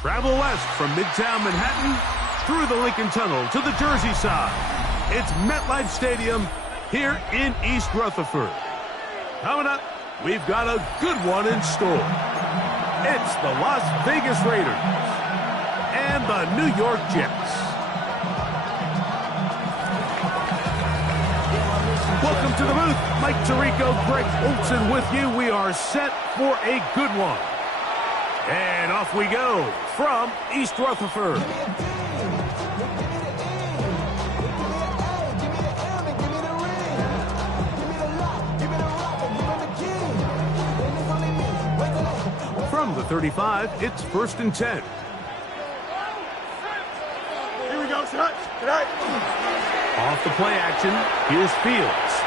Travel west from Midtown Manhattan through the Lincoln Tunnel to the Jersey side. It's MetLife Stadium here in East Rutherford. Coming up, we've got a good one in store. It's the Las Vegas Raiders and the New York Jets. Welcome to the booth. Mike Tirico, Greg Olson with you. We are set for a good one. And off we go from East Rutherford. From the 35, it's 1st and 10. Here we go, son. Tonight. Off the play action, here's Fields.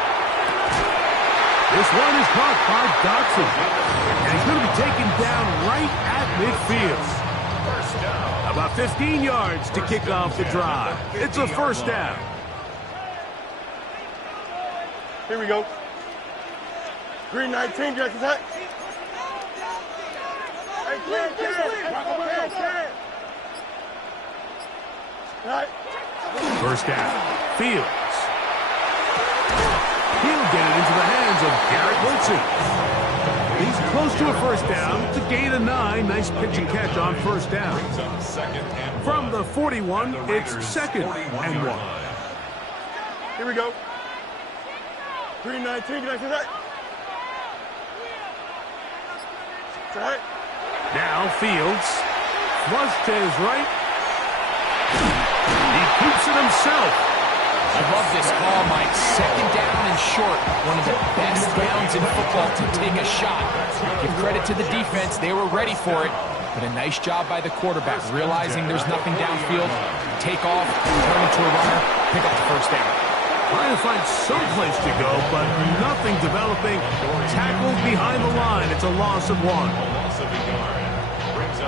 This one is caught by Dotson. And he's going to be taken down right at midfield. About 15 yards to kick off the drive. It's a first down. Here we go. Green 19, Jackson Tech. Hey, clear. Right. First down. Fields. He'll get it into the hands of Garrett Wilson. He's close to a first down. It's a gain of 9. Nice pitch and catch on first down. From the 41, it's 2nd and 1. Here we go. Green 19, Jackson Tech. Right. Now Fields. Flush to his right. He keeps it himself. I love this call, Mike. 2nd down and short. One of the best downs in football to take a shot. Give credit to the defense. They were ready for it. But a nice job by the quarterback, realizing there's nothing downfield. Take off, turn into a runner, pick up the first down. Trying to find some place to go, but nothing developing. Tackled behind the line. It's a loss of 1.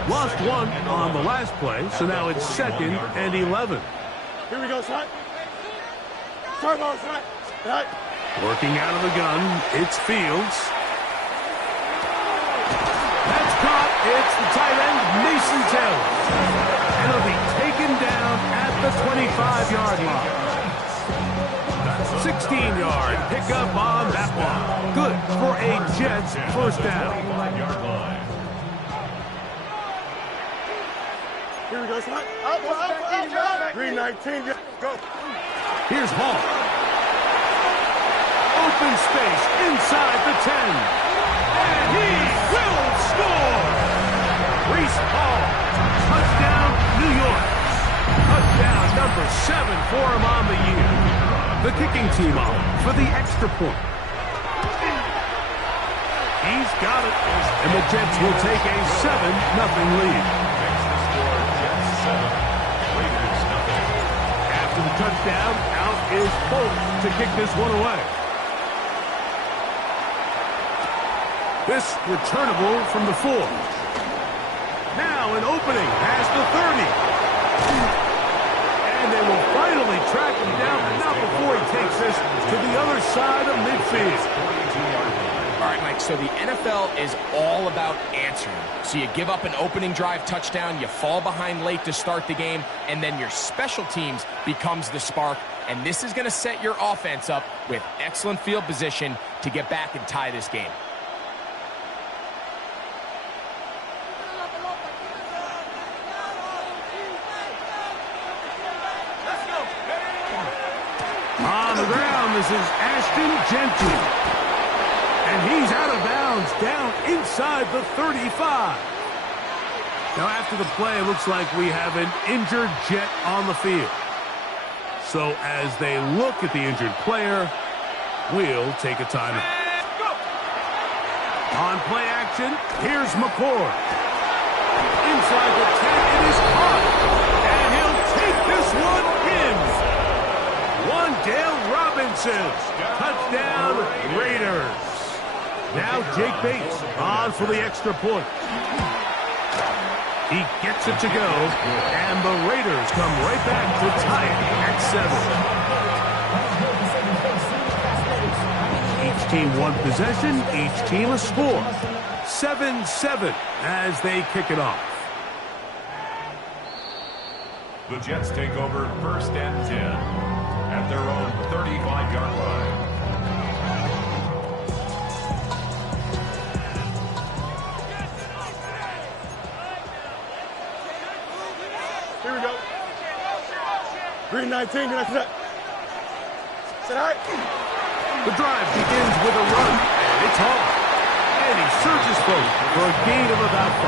Lost 1 on the last play, so now it's 2nd and 11. Here we go, son. Start ball, son. Right. Working out of the gun, it's Fields. That's caught. It's the tight end, Mason Taylor. And he'll be taken down at the 25-yard line. 16-yard pickup on that one. Good for a Jets first down. Here we go, son. Up. Green 19, go. Here's Hall. Open space inside the 10. And he will score! Breece Hall. Touchdown, New York. Touchdown number 7 for him on the year. The kicking team on for the extra point. He's got it. And the Jets will take a 7-0 lead. After the touchdown, out is Bolt to kick this one away. This returnable from the 4. Now an opening past the 30. And they will finally track him down, but not before he takes this to the other side of midfield. All right, Mike, so the NFL is all about answering. So you give up an opening drive touchdown, you fall behind late to start the game, and then your special teams becomes the spark. And this is going to set your offense up with excellent field position to get back and tie this game. On the ground, this is Ashton Jeanty. And he's out of bounds, down inside the 35. Now, after the play, it looks like we have an injured Jet on the field. So, as they look at the injured player, we'll take a timeout. On play action, here's McCord. Inside the 10, it is caught. And he'll take this one in. Wan'Dale Robinson. Touchdown, Raiders. Now Jake Bates on for the extra point. He gets it to go, and the Raiders come right back to tie it at 7. Each team one possession, each team a score. 7-7 as they kick it off. The Jets take over 1st and 10 at their own 35-yard line. Here we go. Green 19, get after that. Sit high. The drive begins with a run, and it's hard. And he surges forward for a gain of about 5.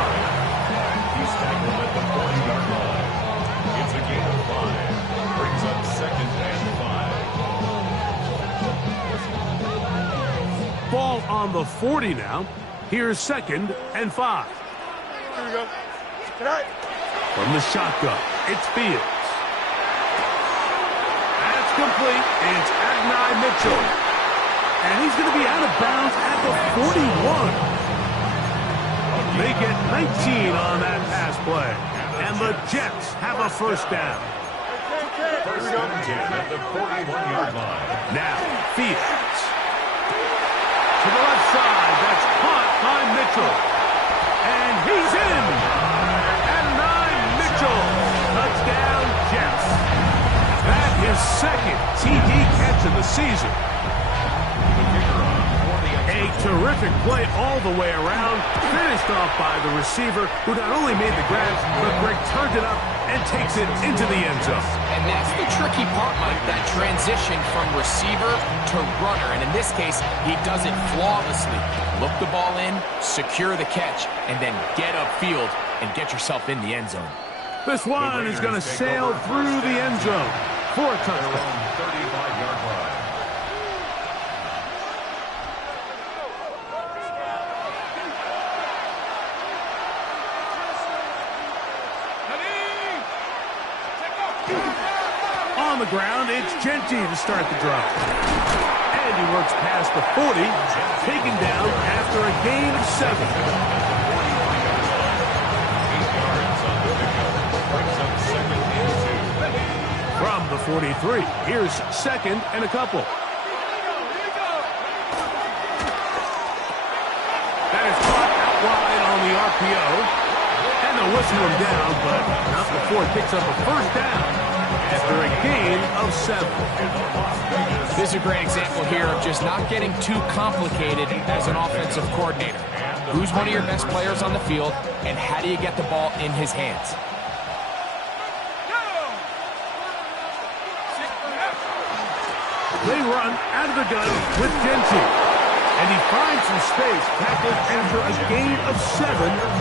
He's tackled at the 40-yard line. It's a gain of 5. Brings up 2nd and 5. Ball on the 40 now. Here's 2nd and 5. Here we go. Sit high. From the shotgun, it's Fields. That's complete. It's Adonai Mitchell. And he's going to be out of bounds at the 41. They get 19 on that pass play. And the Jets have a 1st down. 1st and 10 at the 41-yard line. Now, Fields. To the left side. That's caught by Mitchell. And he's in. Adonai Mitchell. Touchdown, Jets. That is 2nd TD catch of the season. A terrific play all the way around, finished off by the receiver, who not only made the grab, but Greg turned it up and takes it into the end zone. And that's the tricky part, Mike, that transition from receiver to runner. And in this case, he does it flawlessly. Look the ball in, secure the catch, and then get upfield and get yourself in the end zone. This one is going to sail through the end zone for a touchdown. 35-yard line. On the ground, it's Genty to start the drive. And he works past the 40, taken down after a gain of 7. From the 43, here's 2nd and a couple. That is caught out wide on the RPO. And they'll whistle him down, but not before it picks up a 1st down after a gain of 7. This is a great example here of just not getting too complicated as an offensive coordinator. Who's one of your best players on the field, and how do you get the ball in his hands? They run out of the gun with Genty. And he finds some space, tackled after a gain of 7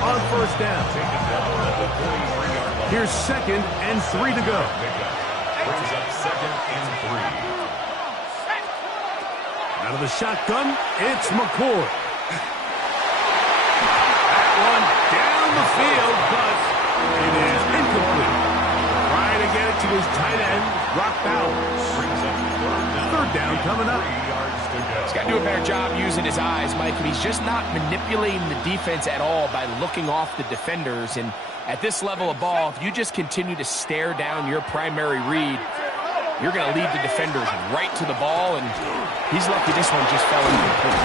on 1st down. Here's 2nd and 3 to go. Brings up 2nd and 3. Out of the shotgun, it's McCoy. That one down the field, but it is incomplete. Trying to get it to his tight end, Brock Bowers. 3rd down coming up. He's got to do a better job using his eyes, Mike, and he's just not manipulating the defense at all by looking off the defenders. And at this level of ball, if you just continue to stare down your primary read, you're going to lead the defenders right to the ball, and he's lucky this one just fell incomplete.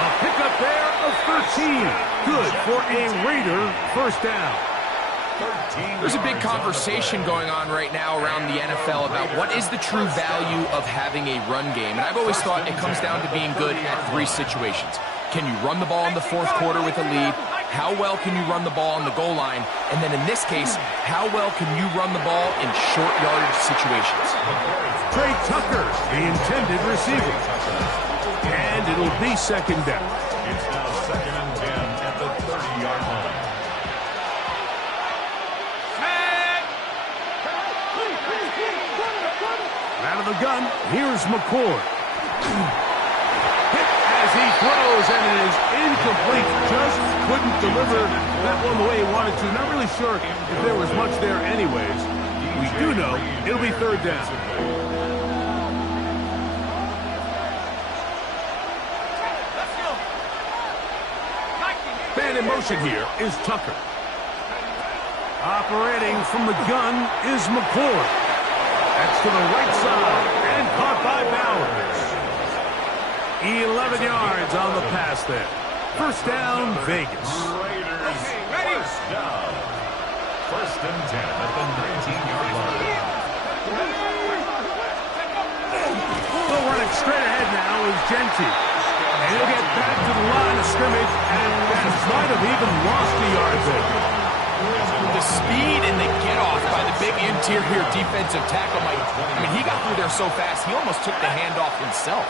A pickup there of 13. Good for a Raider 1st down. There's a big conversation going on right now around the NFL about what is the true value of having a run game. And I've always thought it comes down to being good at 3 situations. Can you run the ball in the 4th quarter with a lead? How well can you run the ball on the goal line? And then in this case, how well can you run the ball in short yardage situations? Trey Tucker, the intended receiver. And it'll be 2nd down. It's now 2nd and 10 at the 30-yard line. Out of the gun, here's McCoy. Hit as he throws, and it is incomplete. Just couldn't deliver that one the way he wanted to. Not really sure if there was much there anyways. We do know it'll be 3rd down. Man in motion here is Tucker. Operating from the gun is McCoy. That's to the right side, and caught by Bowers. 11 yards on the pass there. 1st down, Vegas. Raiders, 1st down. 1st and 10 at the 18-yard line. Well, running straight ahead now is Gentry. And he'll get back to the line of scrimmage and might have even lost a yard there. The speed and the get-off by the big interior defensive tackle, Mike. I mean, he got through there so fast, he almost took the handoff himself.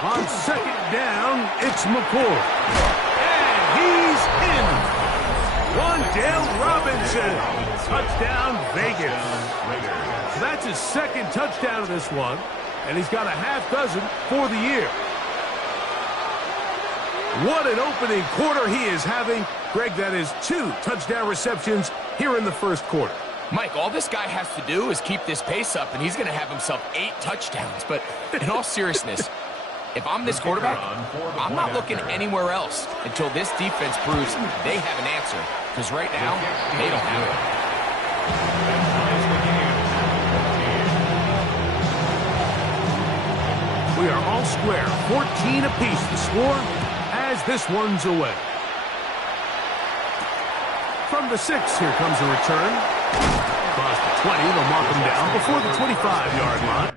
On second down, it's McCoy. And he's in. Wan'Dale Robinson. Touchdown, Vegas. So that's his second touchdown of this one. And he's got a half dozen for the year. What an opening quarter he is having. Greg, that is 2 touchdown receptions here in the first quarter. Mike, all this guy has to do is keep this pace up, and he's going to have himself 8 touchdowns. But in all seriousness, if I'm this quarterback, I'm not looking anywhere else until this defense proves they have an answer. Because right now, they don't have it. We are all square, 14 apiece to score as this one's away. From the 6, here comes a return. Across the 20, they'll mark him down before the 25-yard line.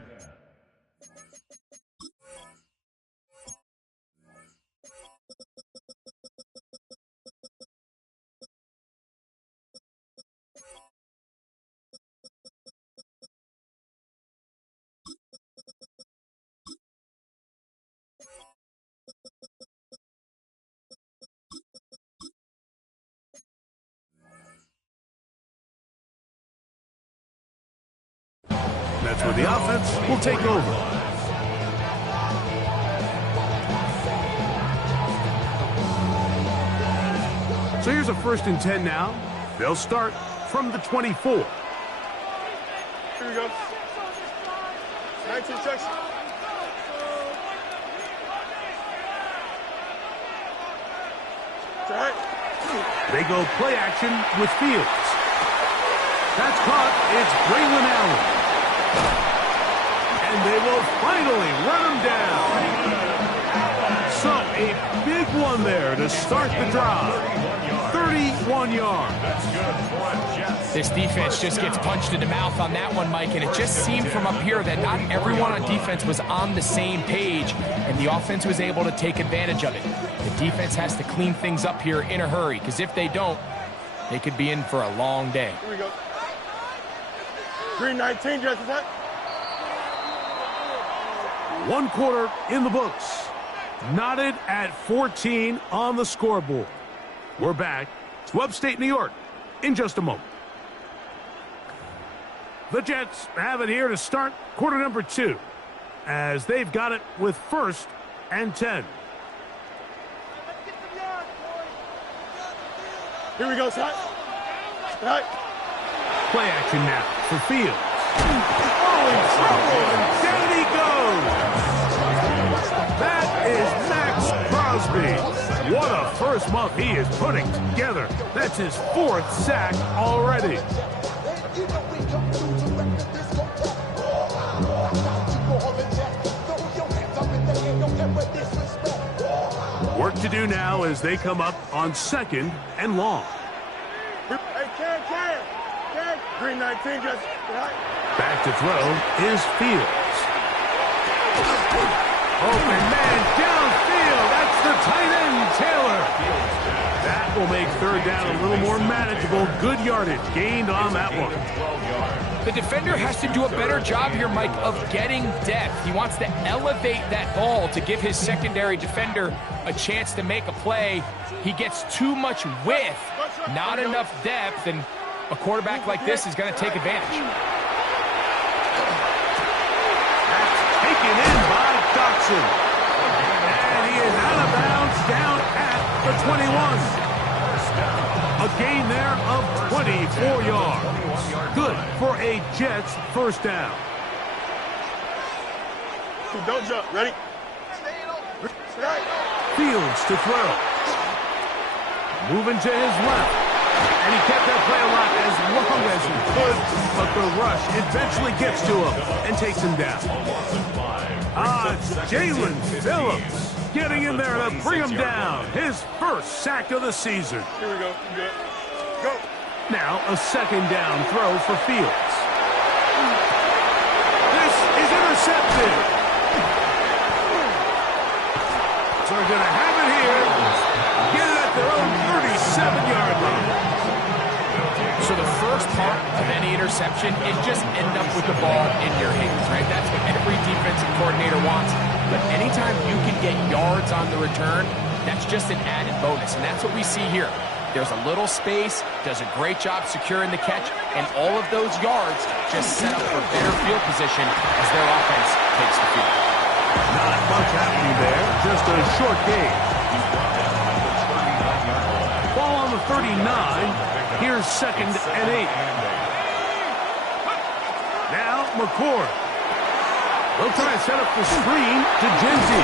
That's where the offense will take over. So here's a 1st and 10 now. They'll start from the 24. Here we go. 19 checks. Right. They go play action with Fields. That's caught. It's Braylon Allen. And they will finally run him down. So a big one there to start the drive. 31 yards. That's good for Jets. This defense just gets punched in the mouth on that one, Mike, and it just seemed from up here that not everyone on defense was on the same page, and the offense was able to take advantage of it. The defense has to clean things up here in a hurry, because if they don't, they could be in for a long day. Here we go. Green 19, Jets attack. 1 quarter in the books. Knotted at 14 on the scoreboard. We're back to upstate New York in just a moment. The Jets have it here to start quarter number 2, as they've got it with 1st and 10. Here we go, Scott. Right. Play action now for Fields. Oh, in trouble, and down he goes. That is Max Crosby. What a first month he is putting together. That's his 4th sack already. Work to do now as they come up on 2nd and long. Hey, Ken. Green 19, just right. Back to throw is Fields. Open man downfield. That's the tight end, Taylor. That will make 3rd down a little more manageable. Good yardage gained on that one. The defender has to do a better job here, Mike, of getting depth. He wants to elevate that ball to give his secondary defender a chance to make a play. He gets too much width, not enough depth, and a quarterback like this is going to take advantage. That's taken in by Dotson. And he is out of bounds down at the 21. A gain there of 24 yards. Good for a Jets 1st down. Don't jump. Ready? Fields to throw. Moving to his left. And he kept that play alive as long as he could, but the rush eventually gets to him and takes him down. Jalen Phillips getting in there to bring him down. His 1st sack of the season. Here we go. Good. Go. Now a second down throw for Fields. This is intercepted. So they're going to have it here. Get it at their own 37-yard line. So the first part of any interception is just end up with the ball in your hands, right? That's what every defensive coordinator wants. But anytime you can get yards on the return, that's just an added bonus. And that's what we see here. There's a little space, does a great job securing the catch, and all of those yards just set up for better field position as their offense takes the field. Not much happening there, just a short gain. Ball on the 39. Here's 2nd and 8. Now McCord. They'll try to set up the screen to Genty.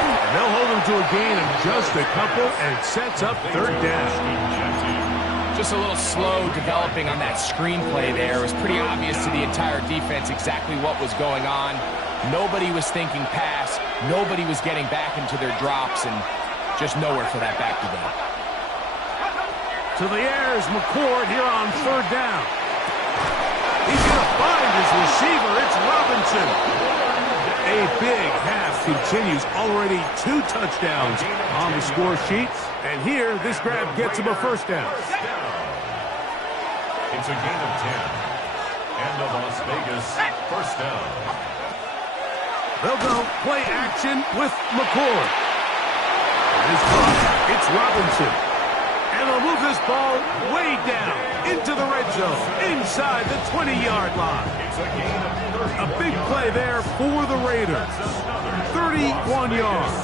And they'll hold him to a gain of just a couple, and it sets up 3rd down. Just a little slow developing on that screenplay there. It was pretty obvious to the entire defense exactly what was going on. Nobody was thinking pass. Nobody was getting back into their drops, and just nowhere for that back to go. To the air is McCord here on 3rd down. He's going to find his receiver. It's Robinson. A big half continues. Already 2 touchdowns on the score sheet. And here, this grab gets him a 1st down. It's a gain of 10. And the Las Vegas 1st down. They'll go play action with McCord. It's Robinson. And they'll move this ball way down into the red zone, inside the 20-yard line. It's a gain of 30. A big play there for the Raiders. 31 yards.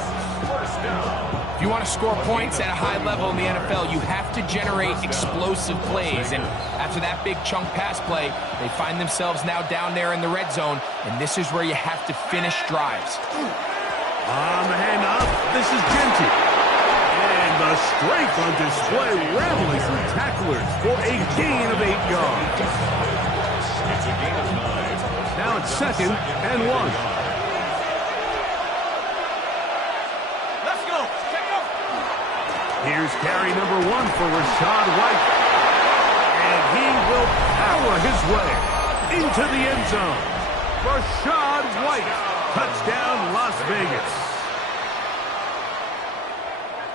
1st down. If you want to score points at a high level in the NFL, you have to generate explosive plays. And after that big chunk pass play, they find themselves now down there in the red zone. And this is where you have to finish drives. On the handoff, this is Genty. And the strength on display, rattling through tacklers for a gain of 8 yards. It's a gain of 9. Now it's 2nd and 1. Let's go. Here's carry number 1 for Rachaad White. And he will power his way into the end zone. Rachaad White, touchdown Las Vegas.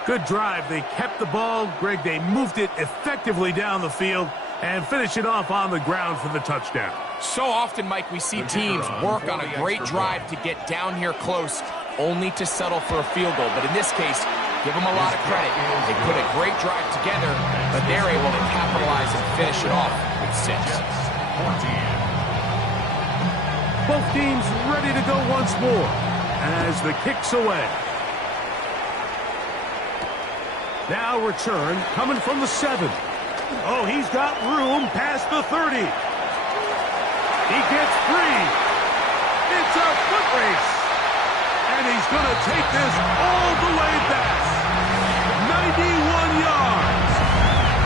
Good drive. They kept the ball. Greg, they moved it effectively down the field and finished it off on the ground for the touchdown. So often, Mike, we see teams work on a great drive to get down here close, only to settle for a field goal. But in this case, give them a lot of credit. They put a great drive together, but they're able to capitalize and finish it off with 6. 14. Both teams ready to go once more as the kick's away. Now return coming from the 7. Oh, he's got room past the 30. He gets free. It's a foot race. And he's going to take this all the way back. 91 yards.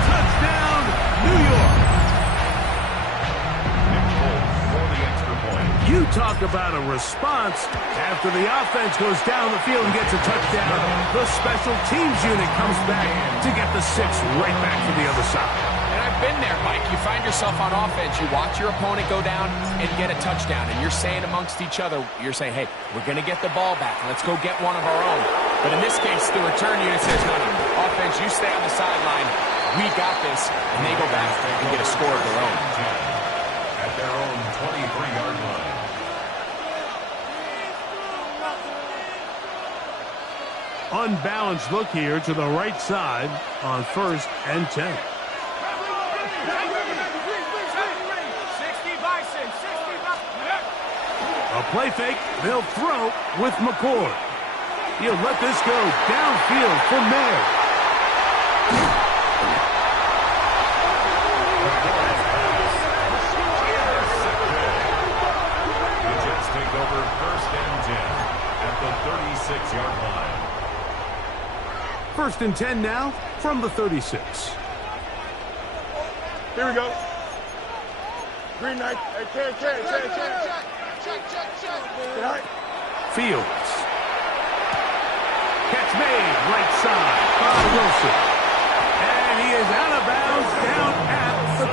Touchdown, New York. For the extra point. You talk about a response after the offense goes down the field and gets a touchdown. The special teams unit comes back to get the 6 right back to the other side. And I've been there, Mike. You find yourself on offense, you watch your opponent go down and get a touchdown, and you're saying amongst each other, you're saying, hey, we're going to get the ball back. Let's go get one of our own. But in this case, the return unit says, no, offense, you stay on the sideline. We got this. And they go back and get a score of their own. At their own 23-yard line. Unbalanced look here to the right side on 1st and 10. A play fake. They'll throw with McCord. He'll let this go downfield for May. The Jets take over 1st and 10 at the 36-yard line. 1st and 10 now from the 36. Here we go. Green knight. Hey, check. Fields. Catch made right side by Wilson. And he is out of bounds down at the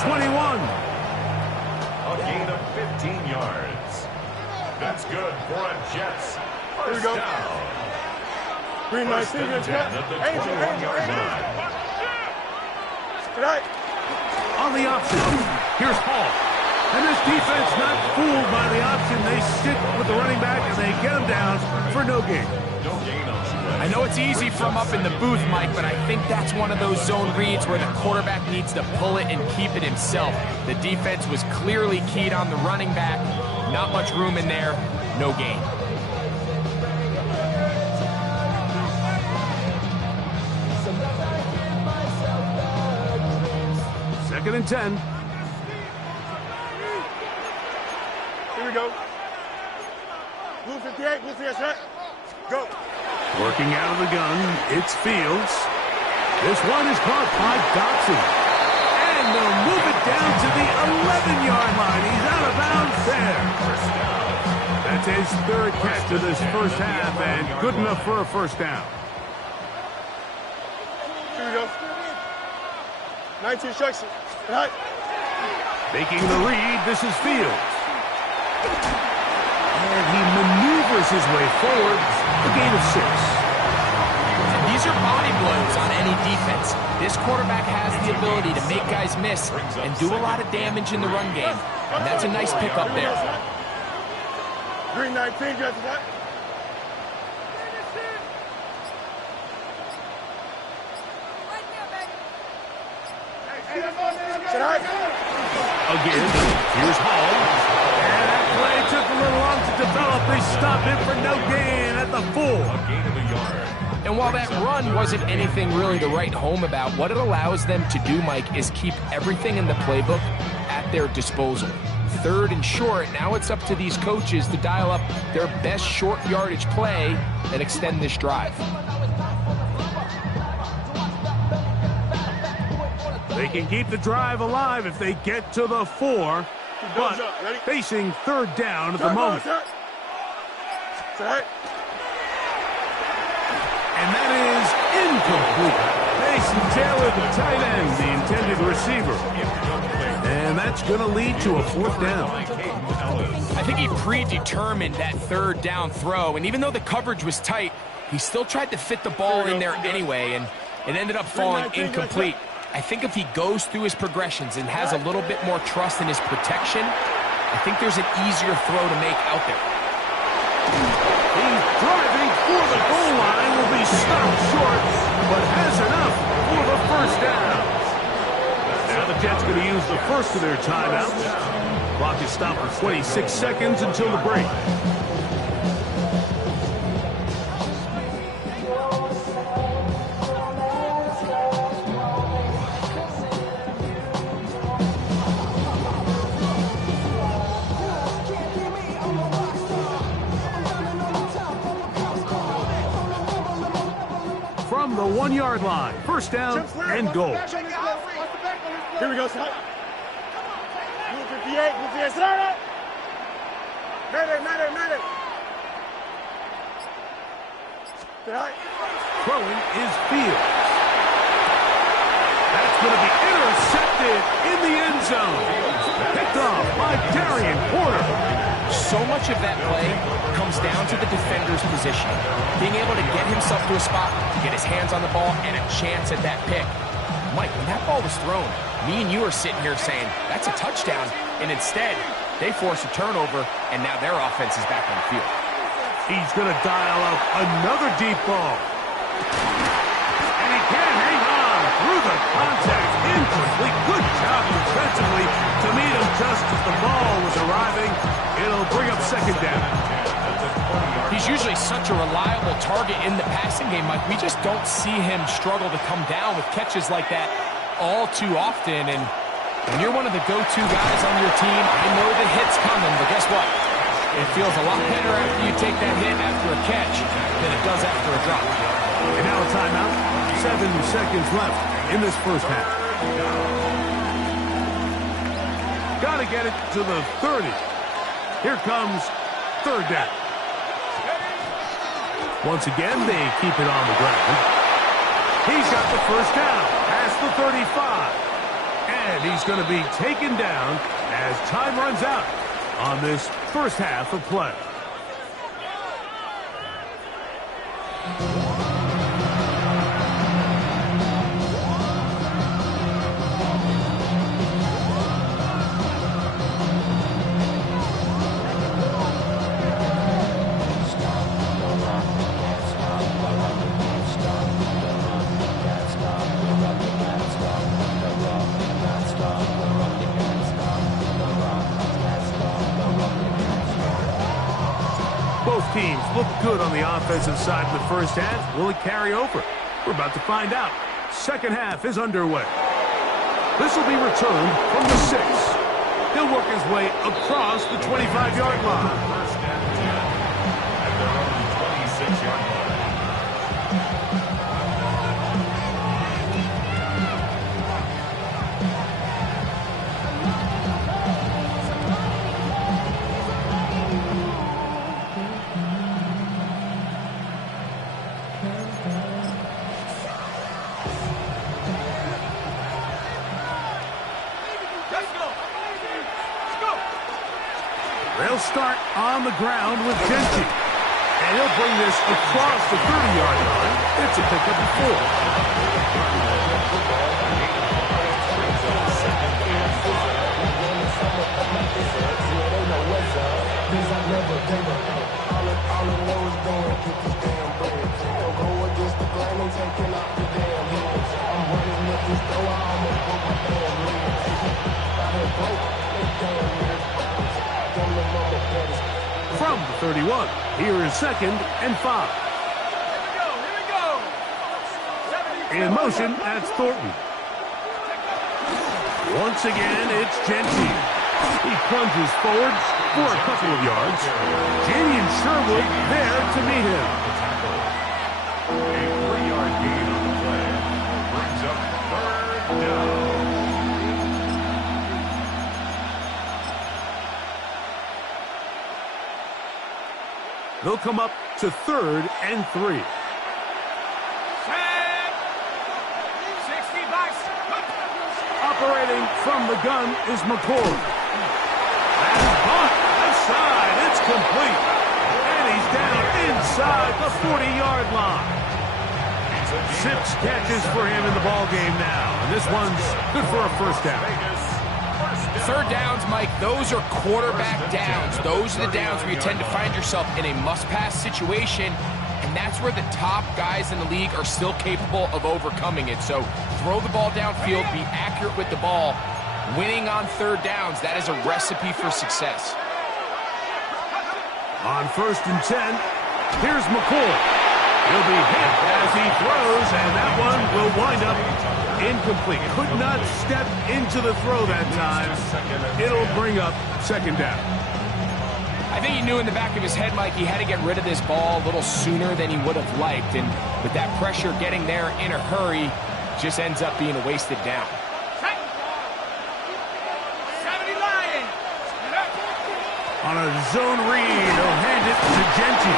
for a Jets Here we first go. down. Green First 19, and 10 at the 21-yard line. Good night. On the option, here's Hall. And this defense not fooled by the option. They stick with the running back, and they get him down for no gain. No gain on play. I know it's easy from up in the booth, Mike, but I think that's one of those zone reads where the quarterback needs to pull it and keep it himself. The defense was clearly keyed on the running back. Not much room in there. No gain. Second and 10. Here we go. Blue 58, blue 58, set. Go. Working out of the gun, it's Fields. This one is caught by Dotson. And they'll move it down to the 11-yard line. He's out of bounds there. That's his third catch of this first half, and good enough for a first down. Here we go. 19 instruction. Good night. Making the read, this is Fields. And he maneuvers his way forward. A gain of 6. And these are body blows on any defense. This quarterback has the ability to make guys miss and do a lot of damage in the run game. And that's a nice pickup there. Green 19, good night. Again, here's Hall. And that play took a little long to develop. They stop it for no gain at the 4. A gain of a yard. And while that run wasn't anything really to write home about, what it allows them to do, Mike, is keep everything in the playbook at their disposal. Third and short, now it's up to these coaches to dial up their best short yardage play and extend this drive. They can keep the drive alive if they get to the 4, but facing third down at the moment. And that is incomplete. Mason Taylor, the tight end, the intended receiver. And that's going to lead to a fourth down. I think he predetermined that third down throw, and even though the coverage was tight, he still tried to fit the ball in there anyway, and it ended up falling incomplete. I think if he goes through his progressions and has a little bit more trust in his protection, I think there's an easier throw to make out there. He's driving for the goal line, will be stopped short, but has enough for the first down. Now the Jets going to use the first of their timeouts. Clock is stopped for 26 seconds until the break. From the 1-yard line, first down and goal. Here we go, son. Blue 58, blue 58, son. Medic. Good night. Throwing is Fields. That's going to be intercepted in the end zone. Picked off by Darian Porter. So much of that play comes down to the defender's position. Being able to get himself to a spot, to get his hands on the ball, and a chance at that pick. Mike, when that ball was thrown, me and you are sitting here saying, that's a touchdown. And instead, they force a turnover, and now their offense is back on the field. He's going to dial up another deep ball. And he can hang on through the contact. Incomplete. Good job defensively to meet him just as the ball was arriving. It'll bring up second down. He's usually such a reliable target in the passing game, Mike. We just don't see him struggle to come down with catches like that all too often. And when you're one of the go-to guys on your team, I know the hit's coming, but guess what? It feels a lot better after you take that hit after a catch than it does after a drop. And now a timeout. 7 seconds left in this first half. Got to get it to the 30. Here comes third down. Once again, they keep it on the ground. He's got the first down past the 35. And he's going to be taken down as time runs out on this first half of play. Both teams look good on the offensive side in the first half. Will it carry over? We're about to find out. Second half is underway. This will be returned from the 6. He'll work his way across the 25-yard line. First and 10 at their own 26-yard line. They'll start on the ground with Gentry. And he'll bring this across the 30-yard line. It's a pickup of 4. From the 31, here is 2nd and 5. Here we go. In motion, that's Thornton. Once again, it's Gentry. He plunges forward for a couple of yards. Jamian Sherwood there to meet him. A 3-yard gain on the play. Brings up 3rd down. They'll come up to 3rd and 3. Operating from the gun is McCord. That is bumped outside. It's complete. And he's down inside the 40-yard line. 6 catches for him in the ball game now. And this one's good for a first down. Third downs, Mike, those are quarterback downs. Those are the downs where you tend to find yourself in a must-pass situation, and that's where the top guys in the league are still capable of overcoming it. So throw the ball downfield, be accurate with the ball. Winning on third downs, that is a recipe for success. On 1st and 10, here's McCord. He'll be hit as he throws, and that one will wind up incomplete. Could not step into the throw that time. It'll bring up 2nd down. I think he knew in the back of his head, Mike, he had to get rid of this ball a little sooner than he would have liked. And with that pressure getting there in a hurry, just ends up being a wasted down. On a zone read, he'll hand it to Gentry.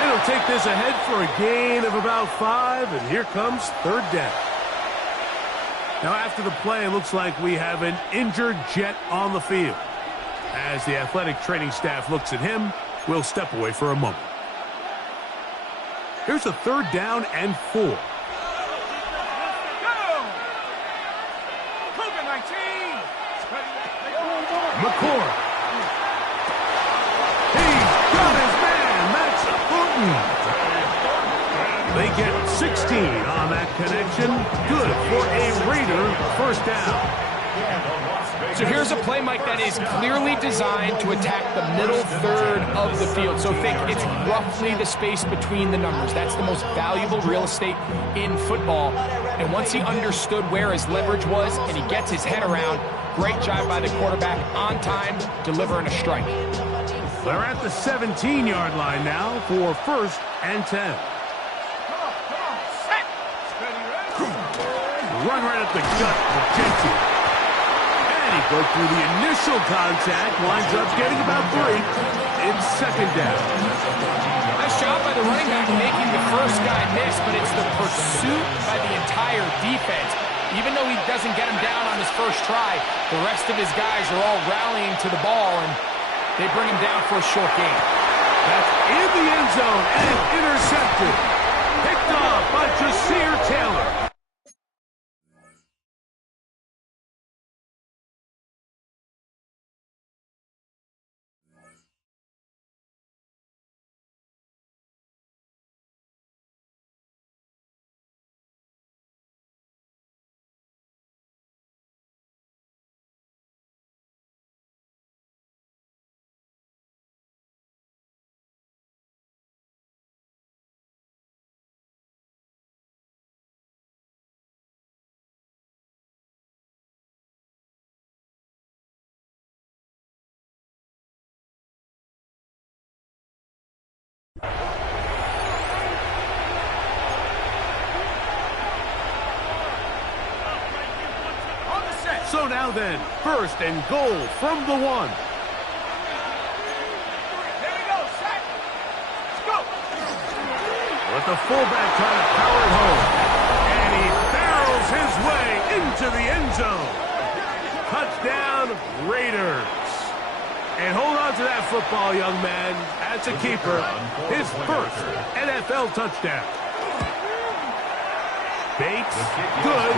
And he'll take this ahead for a gain of about 5, and here comes 3rd down. Now, after the play, it looks like we have an injured Jet on the field. As the athletic training staff looks at him, we'll step away for a moment. Here's a 3rd down and 4. McCord. He's got his man. That's Thornton. They get 16 on that connection. Good for a Raider first down. So here's a play, Mike, that is clearly designed to attack the middle third of the field. So think it's roughly the space between the numbers. That's the most valuable real estate in football. And once he understood where his leverage was and he gets his head around, great job by the quarterback on time, delivering a strike. They're at the 17-yard line now for 1st and 10. Run right at the gut for Gentry. And he broke through the initial contact, winds up getting about 3. It's 2nd down. Nice job by the running back making the first guy miss, but it's the pursuit by the entire defense. Even though he doesn't get him down on his first try, the rest of his guys are all rallying to the ball, and they bring him down for a short gain. That's in the end zone and intercepted. Picked off by Jasir Taylor. So now then, first and goal from the 1. There we go, set. Let's go. With the fullback trying to power it home. And he barrels his way into the end zone. Touchdown, Raiders. And hold on to that football, young man. That's a keeper. His first NFL touchdown. Bates, good.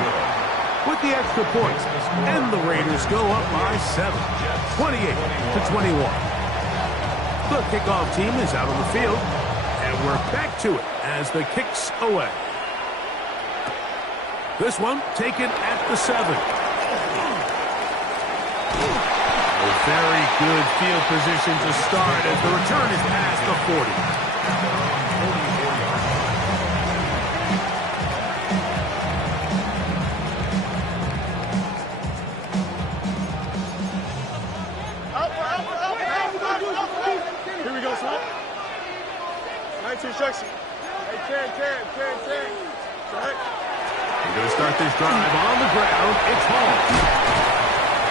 With the extra points, and the Raiders go up by 7, 28-21. The kickoff team is out on the field, and we're back to it as the kick's away. This one taken at the 7. A very good field position to start as the return is past the 40. Here we go, son. 19 Shuxy. Hey, Karen. Right. We're going to start this drive on the ground. It's Hall.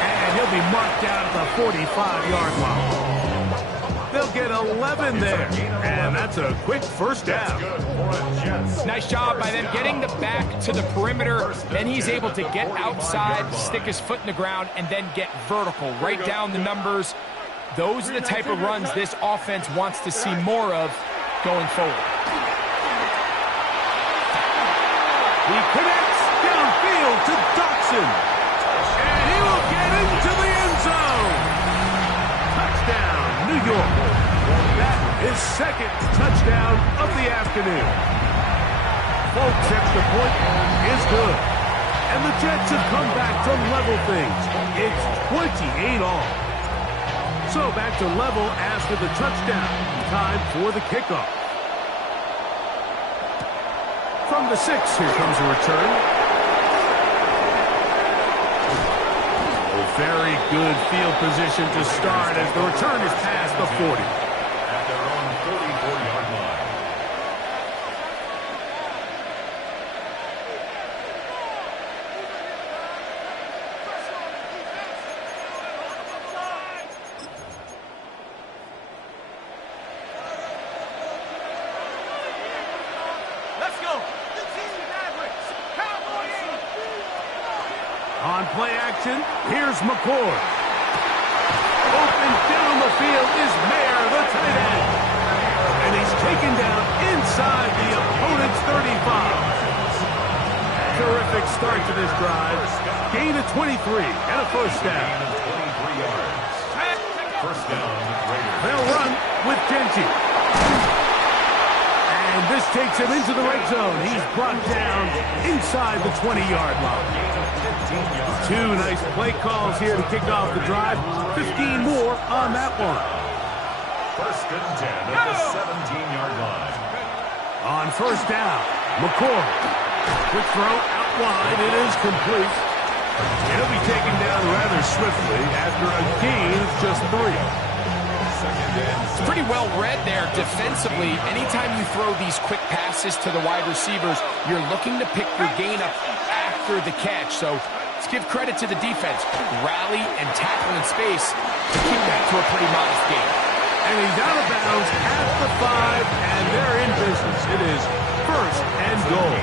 And he'll be marked down at the 45-yard line. They'll get 11 there. And that's a quick first down. Nice job by them getting the back to the perimeter. Then he's able to get outside, stick his foot in the ground, and then get vertical right down the numbers. Those are the type of runs this offense wants to see more of going forward. He connects downfield to Dotson. And he will get into the end zone. Touchdown, New York. That is second touchdown of the afternoon. Folks, extra point is good. And the Jets have come back to level things. It's 28 all. So back to level after the touchdown. Time for the kickoff. From the 6, here comes a return. A very good field position to start as the return is past the 40. At their own 44-yard line. On play action, here's McCord. Open down the field is Mayer, the tight end. And he's taken down inside the opponent's 35. Terrific start to this drive. Gain of 23 and a first down. 23 yards. First down, Raiders. They'll run with Genty. And this takes him into the red zone. He's brought down inside the 20-yard line. 2 nice play calls here to kick off the drive. 15 more on that one. First and 10 at the 17-yard line. On first down, McCord. Quick throw out wide. It is complete. He'll be taken down rather swiftly after a gain of just 3. It's pretty well read there defensively. Anytime you throw these quick passes to the wide receivers, you're looking to pick your gain up after the catch. So let's give credit to the defense. Rally and tackle in space to keep that to a pretty modest gain. And he's out of bounds at the 5, and they're in business. It is first and goal.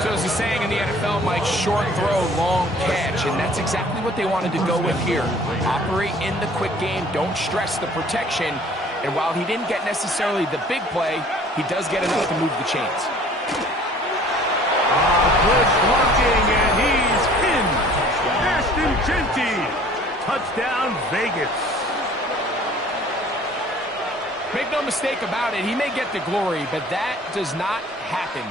So as the saying in the NFL, Mike, short throw, long catch, and that's exactly what they wanted to go with here. Operate in the quick game, don't stress the protection, and while he didn't get necessarily the big play, he he does get enough to move the chains. Good blocking, and he's in. Ashton Jeanty. Touchdown, Vegas. Make no mistake about it, he may get the glory, but that does not happen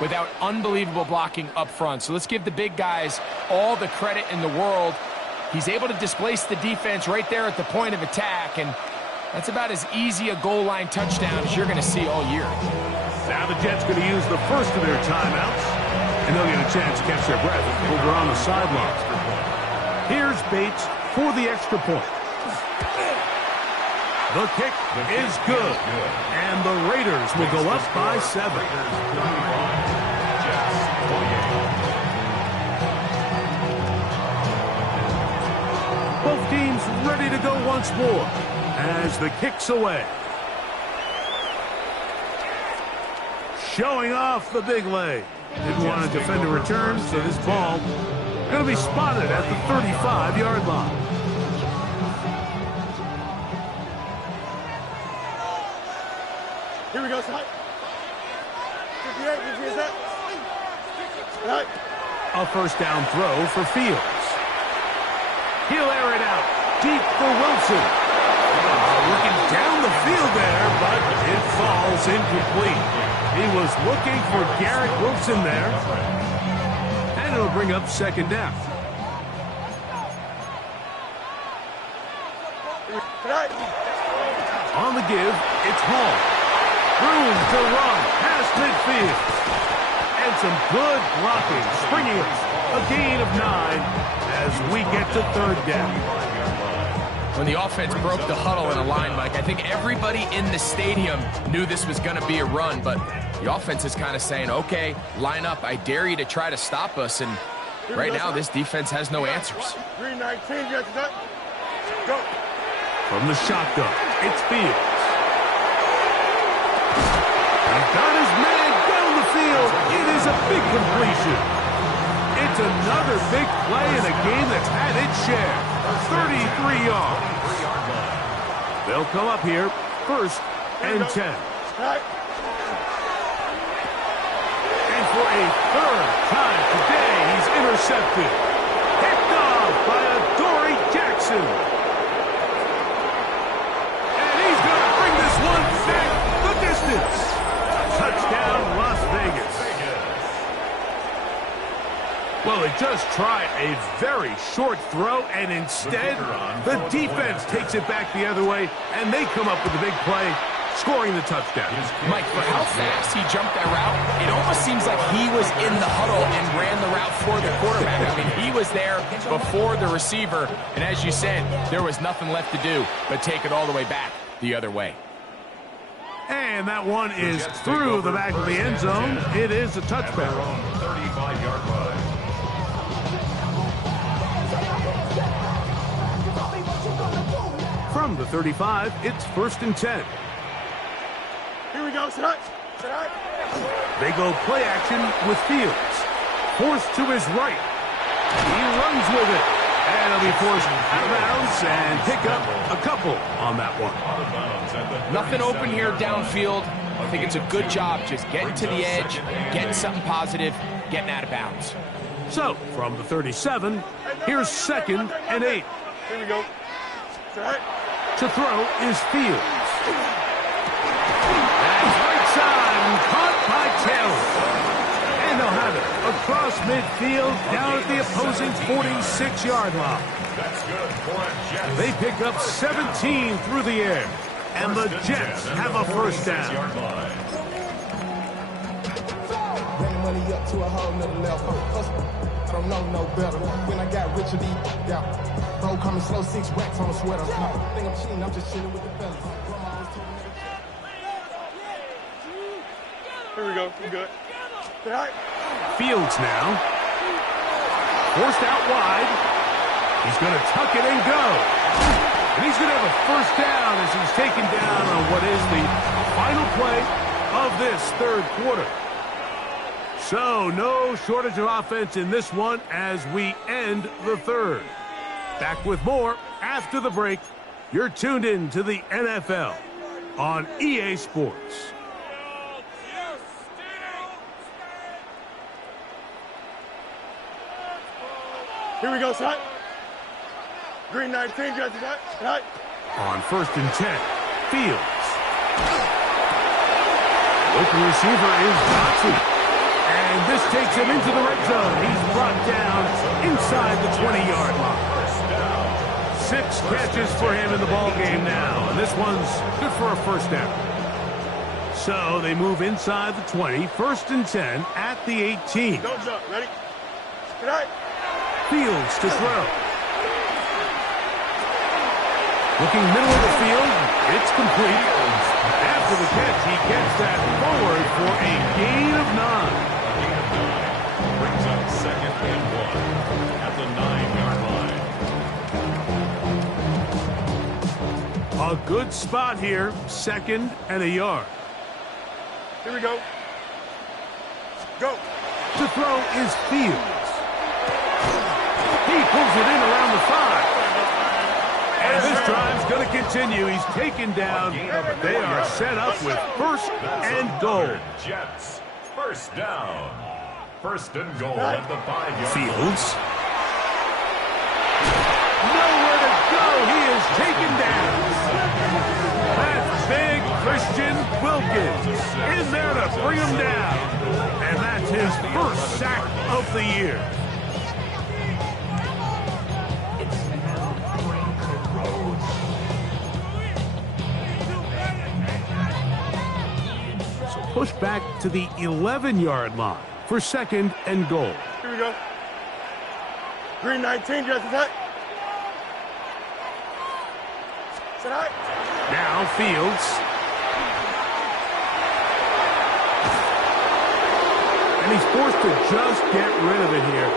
without unbelievable blocking up front. So let's give the big guys all the credit in the world. He's able to displace the defense right there at the point of attack, and that's about as easy a goal line touchdown as you're going to see all year. Now the Jets going to use the first of their timeouts, and they'll get a chance to catch their breath over on the sideline. Here's Bates for the extra point. The kick is good, and the Raiders will go up by 7. Both teams ready to go once more as the kick's away. Showing off the big leg. Didn't want to defend a return, so this ball going to be spotted at the 35-yard line. Here we go, side. 58, did you that? Right. A first down throw for Fields. He'll air it out deep for Wilson. Looking down the field there, but it falls incomplete. He was looking for Garrett Wilson there. And it'll bring up second down. Right. On the give, it's Hall. Room to run past midfield. And some good blocking, springing us a gain of 9 as we get to third down. When the offense broke the huddle in a line, Mike, I think everybody in the stadium knew this was going to be a run, but the offense is kind of saying, okay, line up, I dare you to try to stop us, and right now this defense has no answers. 319, you got that? Go. From the shotgun, it's Fields. He's got his man down the field. It is a big completion. It's another big play in a game that's had its share. 33 yards. They'll come up here, first and 10. Right. And for a third time today, he's intercepted. Picked off by Adoree Jackson. And he's going to bring this one back the distance. Touchdown, Las Vegas. Well, they just tried a very short throw, and instead, the defense takes it back the other way, and they come up with a big play, scoring the touchdown. Mike, for how fast he jumped that route, it almost seems like he was in the huddle and ran the route for the quarterback. I mean, he was there before the receiver, and as you said, there was nothing left to do but take it all the way back the other way. And that one is through the back of the end zone. It is a touchback. 35-yard line. From the 35, it's first and 10. Here we go, Sinai. They go play action with Fields. Forced to his right. He runs with it. And he'll be forced out of bounds and pick up a couple on that one. Nothing open here downfield. I think it's a good job just getting to the edge, getting something positive, getting out of bounds. So, from the 37, here's second and 8. Here we go. Right. To throw is Fields. That's right side, caught by Taylor. And they'll have it across midfield, down at the opposing 46-yard line. That's good for a Jets. They pick up 17 through the air, and the Jets have a first down. Running money up to a whole nother level. I don't know no better. When I got rich, I need out. Bro coming slow, 6 racks on a sweater. No, think I'm cheating, I'm just chilling with the fellas. Here we go. We good. Right. Fields now. Forced out wide. He's going to tuck it and go. And he's going to have a first down as he's taken down on what is the final play of this third quarter. So, no shortage of offense in this one as we end the third. Back with more after the break. You're tuned in to the NFL on EA Sports. Here we go, set. Green 19, get to that. Set. On 1st and 10, Fields. Open receiver is Dotson. And this takes him into the red zone. He's brought down inside the 20-yard line. 6 catches for him in the ballgame now. And this one's good for a first down. So they move inside the 20, 1st and 10 at the 18. Don't jump. Ready? Good night. Fields to throw. Looking middle of the field, it's complete. After the catch, he gets that forward for a gain of 9. Brings up 2nd and 1 at the 9-yard line. A good spot here, 2nd and a yard. Here we go. Go. To throw is Fields. He pulls it in around the 5. And this drive's going to continue. He's taken down. They are set up with 1st and goal. Jets, 1st down. 1st and goal at the 5-yard line. Fields. Nowhere to go. He is taken down. That's big Christian Wilkins in there to bring him down. And that's his 1st sack of the year. So push back to the 11-yard line for 2nd and goal. Here we go. Green 19, get to that. Set out. Now Fields. And he's forced to just get rid of it here.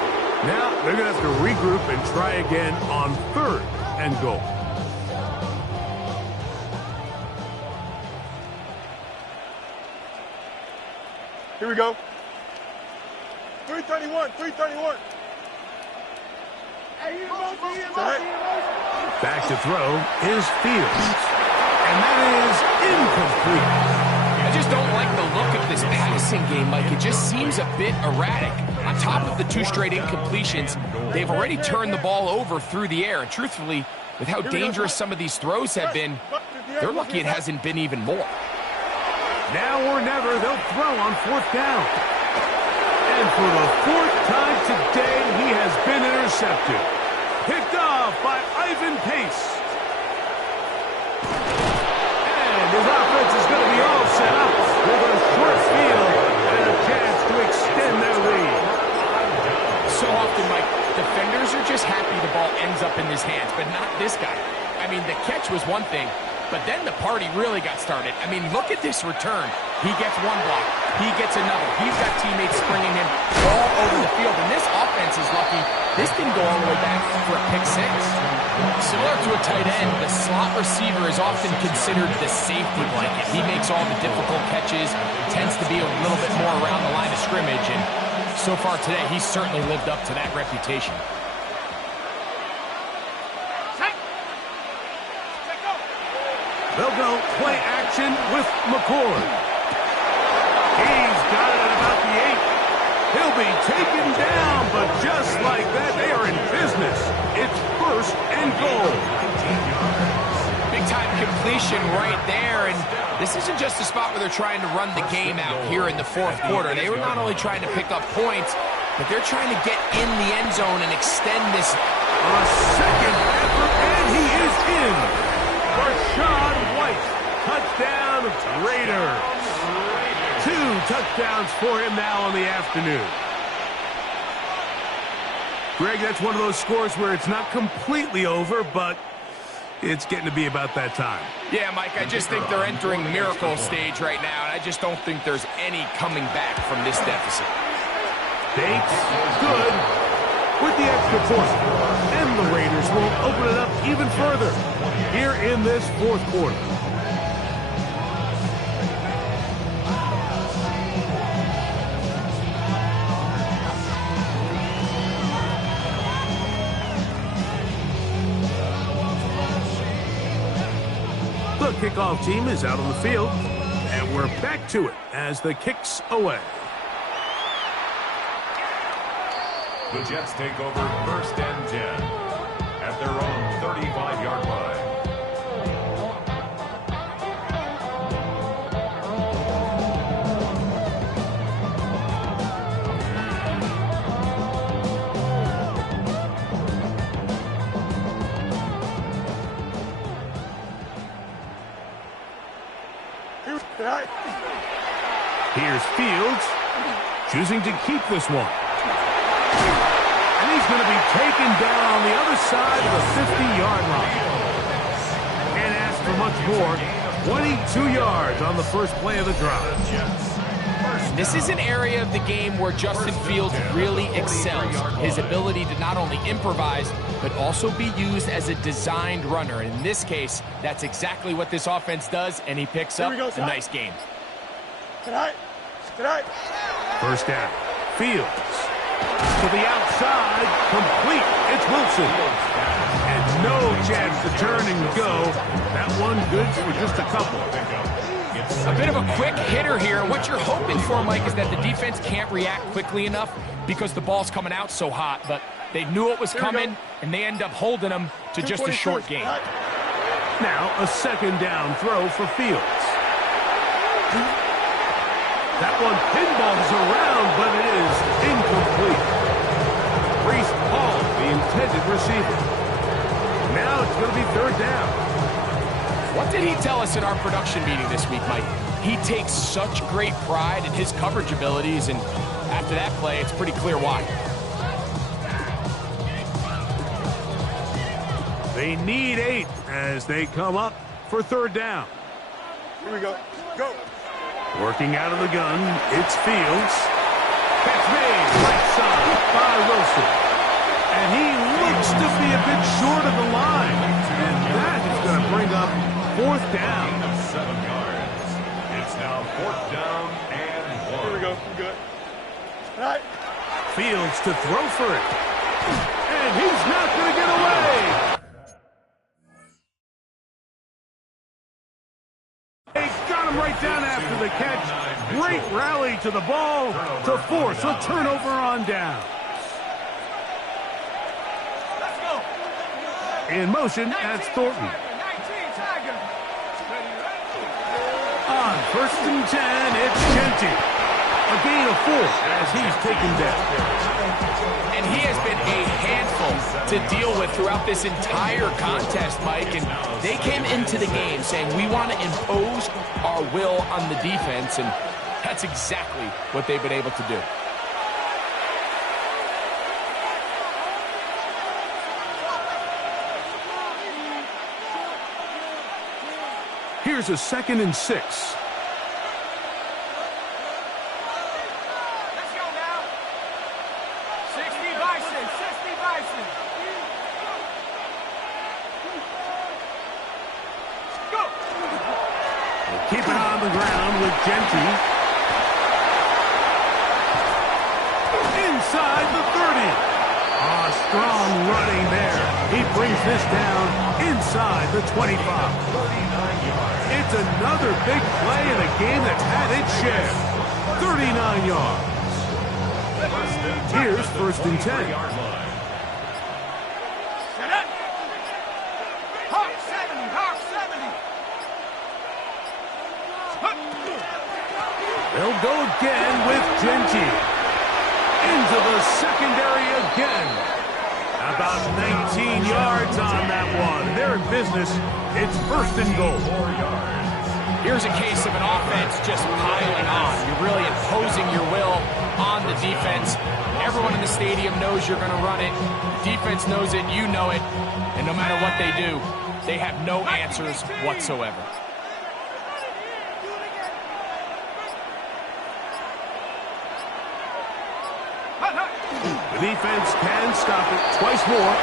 Now they're going to have to regroup and try again on 3rd and goal. Here we go. 331, 331. Back to throw is Fields. And that is incomplete. I just don't like the look of this passing game, Mike. It just seems a bit erratic. On top of the 2 straight incompletions, they've already turned the ball over through the air. And truthfully, with how dangerous some of these throws have been, they're lucky it hasn't been even more. Now or never, they'll throw on 4th down. And for the 4th time today, he has been intercepted. Picked off by Ivan Pace. And his offense is going to be all set up with a short field and a chance to extend their lead. So often, Mike, defenders are just happy the ball ends up in his hands, but not this guy. I mean, the catch was one thing, but then the party really got started. I mean, look at this return. He gets one block. He gets another. He's got teammates springing him all over the field. And this offense is lucky. This didn't go all the way back for a pick 6. Similar to a tight end, the slot receiver is often considered the safety blanket. He makes all the difficult catches, tends to be a little bit more around the line of scrimmage. And so far today, he's certainly lived up to that reputation. They'll go play action with McCord. He's got it at about the 8. He'll be taken down, but just like that, they are in business. It's 1st and goal. Big-time completion right there, and this isn't just a spot where they're trying to run the game out here in the 4th quarter. They were not only trying to pick up points, but they're trying to get in the end zone and extend this. A second effort, and he is in. Rachaad White, touchdown Raiders. 2 touchdowns for him now on the afternoon. Greg, that's one of those scores where it's not completely over, but it's getting to be about that time. Yeah, Mike, I just think they're entering miracle stage right now, and I just don't think there's any coming back from this deficit. Bates, good, with the extra point. And the Raiders will open it up even further here in this 4th quarter. The kickoff team is out on the field, and we're back to it as the kick's away. The Jets take over 1st and Here's Fields, choosing to keep this one. And he's going to be taken down on the other side of the 50-yard line. Can't ask for much more. 22 yards on the first play of the drive. This is an area of the game where Justin Fields really excels. His ability to not only improvise, but also be used as a designed runner. And in this case, that's exactly what this offense does, and he picks up a nice gain. First down. Fields. To the outside. Complete. It's Wilson. And no chance to turn and go. That one good for just a couple. A bit of a quick hitter here. What you're hoping for, Mike, is that the defense can't react quickly enough because the ball's coming out so hot. But they knew it was coming, and they end up holding them to just a short gain. Now a second down throw for Fields. That one pinballs around, but it is incomplete. Breece Hall, the intended receiver. Now it's going to be third down. What did he tell us in our production meeting this week, Mike? He takes such great pride in his coverage abilities, and after that play, it's pretty clear why. They need 8 as they come up for third down. Here we go. Go. Working out of the gun, it's Fields. Catch made right side by Wilson. And he looks to be a bit short of the line. And that is going to bring up fourth down. 7 yards. It's now fourth down and 1. Here we go. We're good. All right. Fields to throw for it. And he's not going to get away. They got him right down after the catch. Great rally to the ball to force a turnover on down. In motion, that's Thornton. On first and 10, it's Genty. A gain of 4 as he's taken down. And he has been a handful to deal with throughout this entire contest, Mike. And they came into the game saying, we want to impose our will on the defense. And that's exactly what they've been able to do. Here's a 2nd and 6. Let's go now. 60 Bison, 60 Bison. Go. They keep it on the ground with Genty. Inside the 30. Strong running there. He brings this down inside the 25. It's another big play in a game that had its share. 39 yards. Here's first and 10. Set up. Hawk 70, Hawk 70. They'll go again with Genty. Into the secondary again. About 19 yards on that one. They're in business. It's first and goal. Here's a case of an offense just piling on. You're really imposing your will on the defense. Everyone in the stadium knows you're going to run it. The defense knows it. You know it. And no matter what they do, they have no answers whatsoever. The defense can stop it twice more.